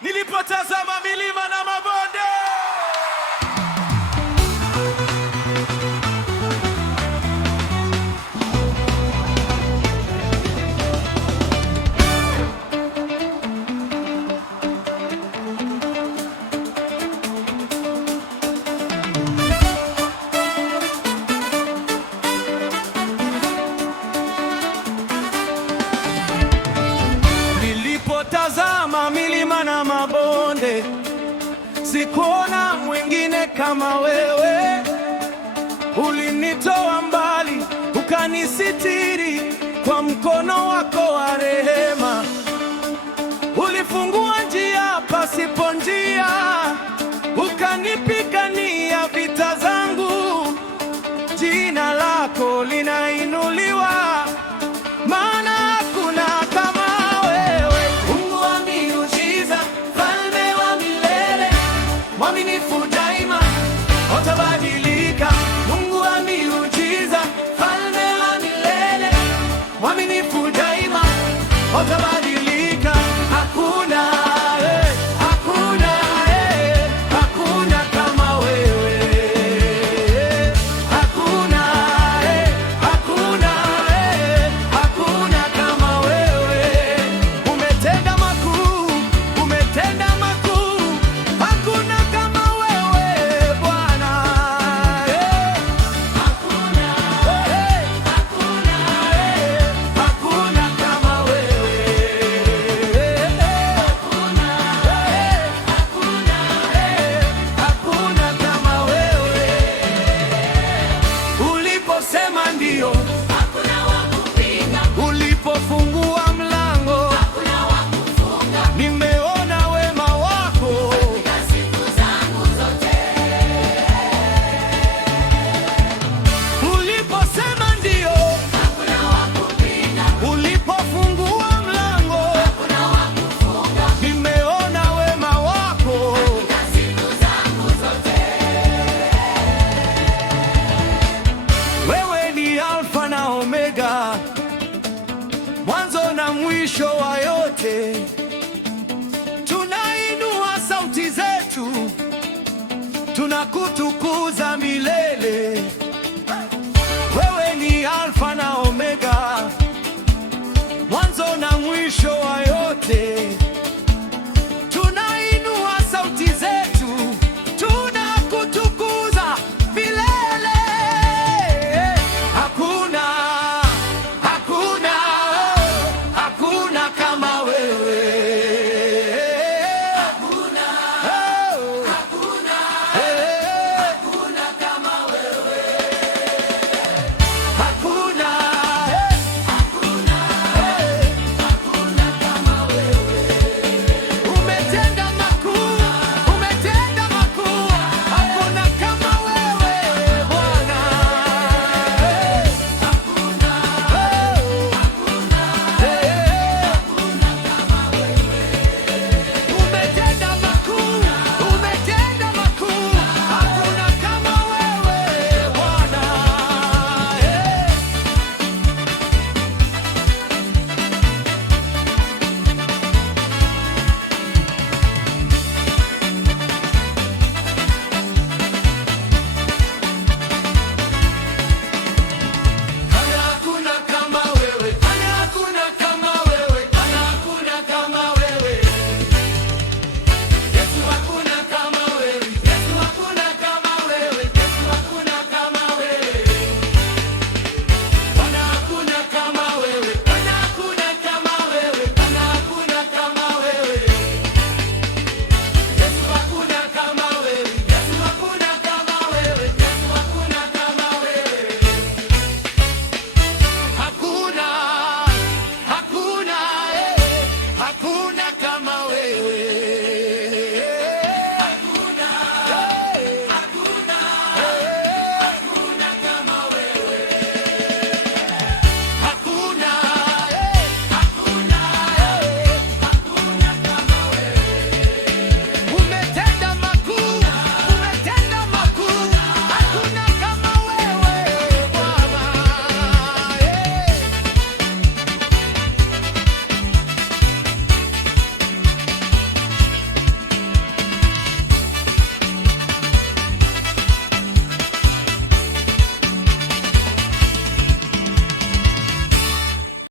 nilipotazama milima na mabonde. Nilipotazama milima na mabonde, sikuona mwingine kama wewe. Ulinitoa mbali, ukanisitiri kwa mkono wako wa rehema. Ulifungua njia pasipo njia, ukanipigania vita zangu. Jina lako linainuliwa, maana hakuna kama wewe. Mungu wa miujiza, mfalme wa milele, mwaminifu daima, hutabadilika. Mungu wa miujiza, mfalme wa milele, mwaminifu daima, hutabadilika. Hakuna hakuna kama wewe. Hakuna kama wewe. Umetenda makuu, umetenda makuu. Hakuna kama wewe Bwana. Hakuna kama wewe. Hakuna kama wewe. Uliposema ndio, hakuna wa kupinga. Ulipofungua mlango, hakuna wa kufunga. Nimeona wema wako katika siku zangu zote. Uliposema ndio, hakuna wa kupinga. Ulipofungua mlango, hakuna wa kufunga. Nimeona wema wako katika siku zangu zote. Wewe ni Alfa na Omega, mwanzo na mwisho wa yote. Tunainua sauti zetu, tunakutukuza milele. Wewe ni Alfa na Omega, mwanzo na mwisho wa yote. Tunainua sauti zetu, tunakutukuza milele. Hakuna kama wewe. Hakuna kama wewe. Hakuna kama wewe. Umetenda makuu, umetenda makuu. Hakuna kama wewe Bwana. Umetenda makuu, umetenda makuu. Hakuna kama wewe Bwana. Hakuna kama wewe. Hakuna kama wewe. Hakuna kama wewe. Yesu, hakuna kama wewe. Yesu, hakuna kama wewe. Yesu, hakuna kama wewe. Bwana, hakuna kama wewe. Bwana, hakuna kama wewe. Bwana, hakuna kama wewe. Yesu, hakuna kama wewe. Yesu, hakuna kama wewe. Yesu, hakuna kama wewe. Hakuna kama wewe.